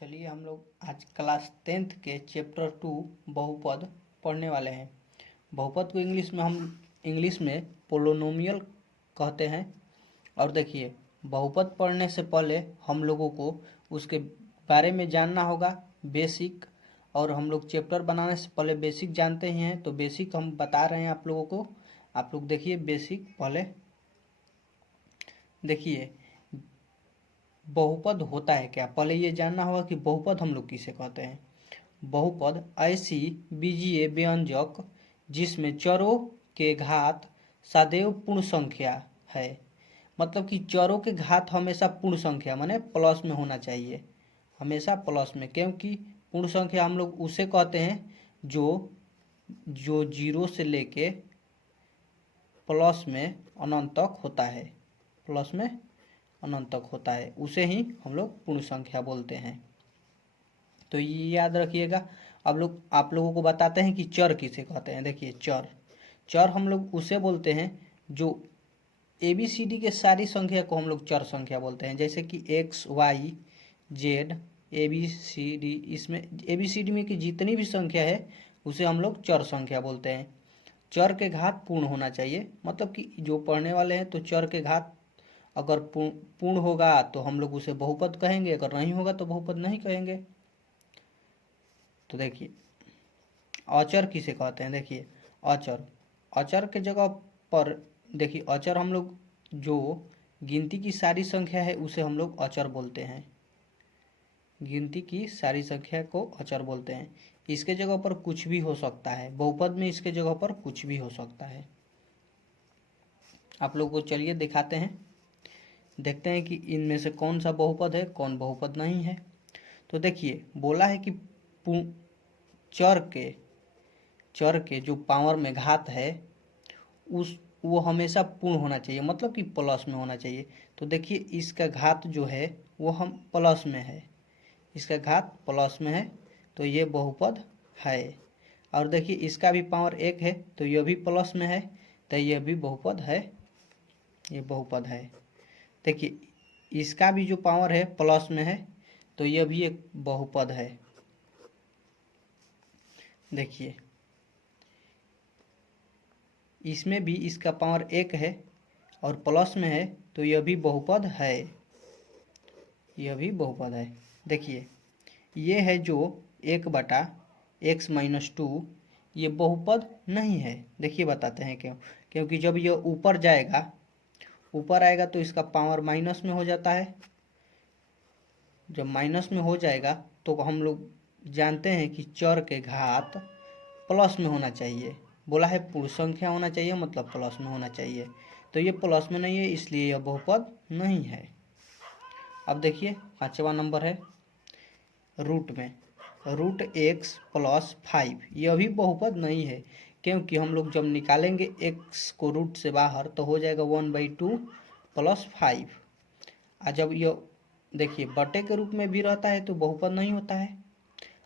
चलिए हम लोग आज क्लास 10th के चैप्टर 2 बहुपद पढ़ने वाले हैं। बहुपद को इंग्लिश में पोलिनोमियल कहते हैं। और देखिए, बहुपद पढ़ने से पहले हम लोगों को उसके बारे में जानना होगा बेसिक। और हम लोग चैप्टर बनाने से पहले बेसिक जानते ही हैं, तो बेसिक हम बता रहे हैं आप लोगों को। आप लोग देखिए बेसिक पहले देखिए, बहुपद होता है क्या, पहले ये जानना होगा कि बहुपद हम लोग किसे कहते हैं। बहुपद ऐसी बीजीय व्यंजक जिसमें चरों के घात सदैव पूर्ण संख्या है। मतलब कि चरों के घात हमेशा पूर्ण संख्या माने प्लस में होना चाहिए, हमेशा प्लस में। क्योंकि पूर्ण संख्या हम लोग उसे कहते हैं जो जीरो से लेके प्लस में अनंत तक होता है, प्लस में अनंत तक होता है, उसे ही हम लोग पूर्ण संख्या बोलते हैं। तो ये याद रखिएगा। अब आप लोगों को बताते हैं कि चर किसे कहते हैं। देखिए, चर हम लोग उसे बोलते हैं जो ABCD के सारी संख्या को हम लोग चर संख्या बोलते हैं। जैसे कि X Y Z ABCD, इसमें ABCD में की जितनी भी संख्या है उसे हम लोग चर संख्या बोलते हैं। चर के घात पूर्ण होना चाहिए, मतलब कि जो पढ़ने वाले हैं तो चर के घात अगर पूर्ण होगा तो हम लोग उसे बहुपद कहेंगे, अगर नहीं होगा तो बहुपद नहीं कहेंगे। तो देखिए, अचर किसे कहते हैं। देखिए, अचर के जगह पर देखिए, अचर हम लोग जो गिनती की सारी संख्या है उसे हम लोग अचर बोलते हैं। गिनती की सारी संख्या को अचर बोलते हैं। इसके जगह पर कुछ भी हो सकता है, बहुपद में इसके जगह पर कुछ भी हो सकता है। आप लोग को चलिए दिखाते हैं, देखते हैं कि इनमें से कौन सा बहुपद है, कौन बहुपद नहीं है। तो देखिए, बोला है कि चर के जो पावर में घात है वो हमेशा पूर्ण होना चाहिए, मतलब कि प्लस में होना चाहिए। तो देखिए, इसका घात जो है वो हम प्लस में है, इसका घात प्लस में है, तो ये बहुपद है। और देखिए, इसका भी पावर 1 है तो यह भी प्लस में है, तो यह भी बहुपद है, ये बहुपद है। देखिए, इसका भी जो पावर है प्लस में है तो यह भी एक बहुपद है। देखिए, इसमें भी इसका पावर 1 है और प्लस में है तो यह भी बहुपद है, यह भी बहुपद है। देखिए, ये है जो 1/x-2, ये बहुपद नहीं है। देखिए, बताते हैं क्यों। क्योंकि जब यह ऊपर आएगा तो इसका पावर माइनस में हो जाता है। जब माइनस में हो जाएगा तो हम लोग जानते हैं कि चर के घात प्लस में होना चाहिए। बोला है पूर्ण संख्या होना चाहिए, मतलब प्लस में होना चाहिए। तो ये प्लस में नहीं है, इसलिए यह बहुपद नहीं है। अब देखिए, 5वां नंबर है रूट में, √x + 5, यह भी बहुपद नहीं है। क्योंकि हम लोग जब निकालेंगे x को रूट से बाहर तो हो जाएगा 1/2 + 5। और जब यह देखिए बटे के रूप में भी रहता है तो बहुपद नहीं होता है।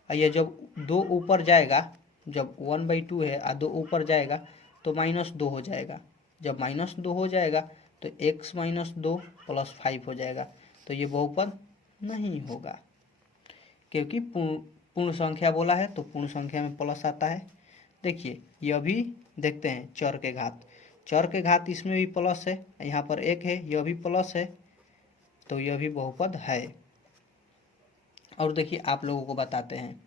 और यह जब 2 ऊपर जाएगा, जब 1/2 है और 2 ऊपर जाएगा तो -2 हो जाएगा। जब -2 हो जाएगा तो x - 2 + 5 हो जाएगा, तो ये बहुपद नहीं होगा। क्योंकि पूर्ण संख्या बोला है तो पूर्ण संख्या में प्लस आता है। देखिए, यह भी देखते हैं चर के घात इसमें भी प्लस है, यहाँ पर 1 है, यह भी प्लस है, तो यह भी बहुपद है। और देखिए, आप लोगों को बताते हैं।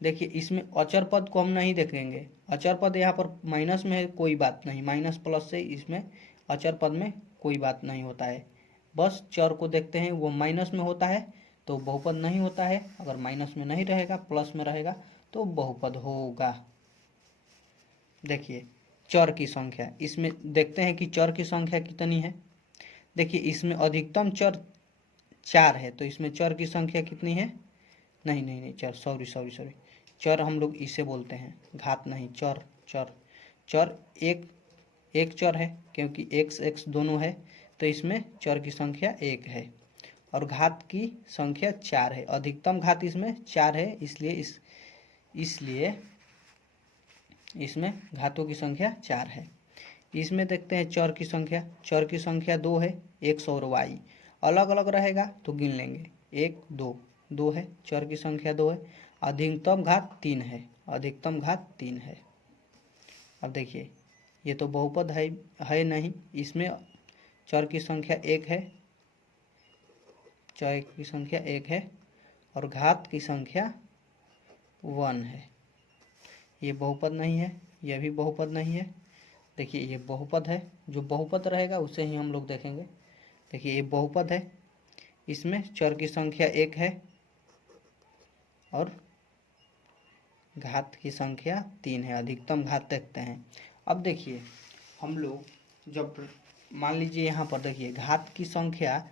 देखिए, इसमें अचर पद को हम नहीं देखेंगे। अचर पद यहाँ पर माइनस में है, कोई बात नहीं, माइनस प्लस से इसमें अचर पद में कोई बात नहीं होता है। बस चर को देखते हैं, वो माइनस में होता है तो बहुपद नहीं होता है। अगर माइनस में नहीं रहेगा, प्लस में रहेगा तो बहुपद होगा। देखिए, चर की संख्या, इसमें देखते हैं कि चर की संख्या कितनी है। देखिए, इसमें अधिकतम चर 4 है, तो इसमें चर की संख्या कितनी है। नहीं, चर, सॉरी, चर हम लोग इसे बोलते हैं, घात नहीं, चर एक चर है, क्योंकि x दोनों है, तो इसमें चर की संख्या 1 है और घात की संख्या 4 है। अधिकतम घात इसमें 4 है, इसलिए इसमें घातों की संख्या 4 है। इसमें देखते हैं चर की संख्या 2 है, x और y अलग अलग रहेगा तो गिन लेंगे, 1 2 2 है, चर की संख्या 2 है, अधिकतम घात 3 है, अधिकतम घात 3 है। अब देखिए ये तो बहुपद है नहीं, इसमें चर की संख्या 1 है, चर की संख्या 1 है और घात की संख्या 1 है। ये बहुपद नहीं है, यह भी बहुपद नहीं है। देखिए ये बहुपद है, जो बहुपद रहेगा उसे ही हम लोग देखेंगे। देखिए ये बहुपद है, इसमें चर की संख्या 1 है और घात की संख्या 3 है, अधिकतम घात देखते हैं। अब देखिए हम लोग जब मान लीजिए यहाँ पर देखिए घात की संख्या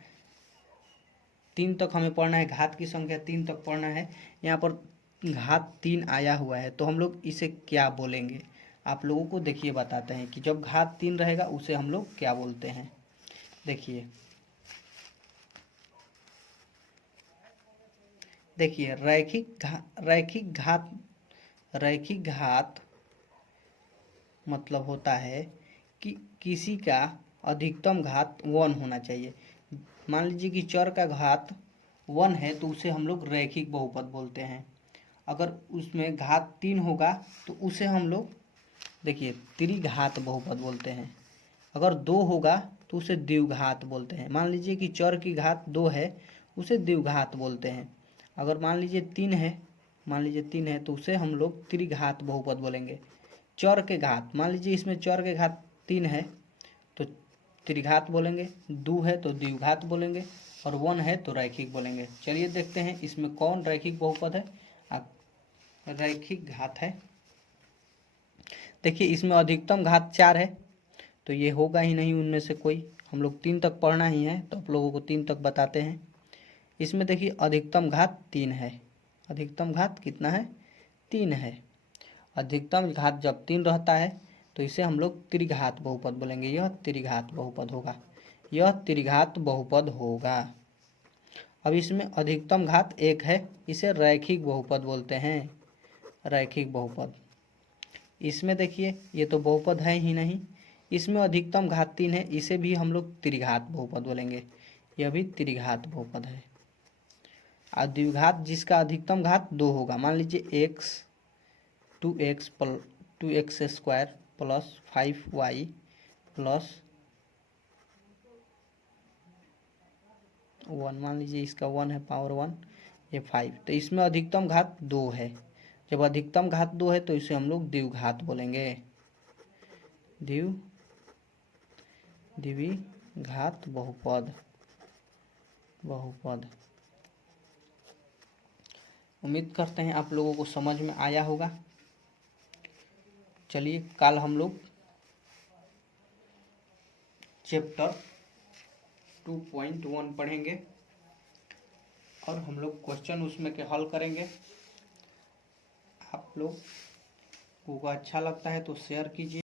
3 तक हमें पढ़ना है, घात की संख्या 3 तक पढ़ना है, यहाँ पर घात 3 आया हुआ है तो हम लोग इसे क्या बोलेंगे, आप लोगों को देखिए बताते हैं कि जब घात 3 रहेगा उसे हम लोग क्या बोलते हैं। देखिए रैखिक घात मतलब होता है कि किसी का अधिकतम घात 1 होना चाहिए। मान लीजिए कि चर का घात 1 है तो उसे हम लोग रैखिक बहुपद बोलते हैं। अगर उसमें घात 3 होगा तो उसे हम लोग देखिए त्रिघात बहुपद बोलते हैं। अगर 2 होगा तो उसे द्विघात बोलते हैं। मान लीजिए कि चर की घात 2 है, उसे द्विघात बोलते हैं। अगर मान लीजिए 3 है तो उसे हम लोग त्रिघात बहुपद बोलेंगे। चर के घात मान लीजिए इसमें चर के घात 3 है तो त्रिघात बोलेंगे, 2 है तो द्विघात बोलेंगे और 1 है तो रैखिक बोलेंगे। चलिए देखते हैं इसमें कौन रैखिक बहुपद है, रैखिक घात है। देखिए इसमें अधिकतम घात 4 है तो ये होगा ही नहीं उनमें से कोई। हम लोग 3 तक पढ़ना ही है तो आप लोगों को 3 तक बताते हैं। इसमें देखिए अधिकतम घात 3 है, अधिकतम घात कितना है, 3 है। अधिकतम घात जब 3 रहता है तो इसे हम लोग त्रिघात बहुपद बोलेंगे। यह त्रिघात बहुपद होगा, यह त्रिघात बहुपद होगा। अब इसमें अधिकतम घात 1 है, इसे रैखिक बहुपद बोलते हैं, रैखिक बहुपद। इसमें देखिए ये तो बहुपद है ही नहीं, इसमें अधिकतम घात 3 है, इसे भी हम लोग त्रिघात बहुपद बोलेंगे, यह भी त्रिघात बहुपद है। और द्विघात जिसका अधिकतम घात 2 होगा, मान लीजिए x 2x square plus 5y plus 1, मान लीजिए इसका 1 है पावर 1, ये 5, तो इसमें अधिकतम घात 2 है। जब अधिकतम घात 2 है तो इसे हम लोग द्विघात बोलेंगे, द्विघात बहुपद। उम्मीद करते हैं आप लोगों को समझ में आया होगा। चलिए कल हम लोग चैप्टर 2.1 पढ़ेंगे और हम लोग क्वेश्चन उसमें के हल करेंगे। आप लोग को अच्छा लगता है तो शेयर कीजिए।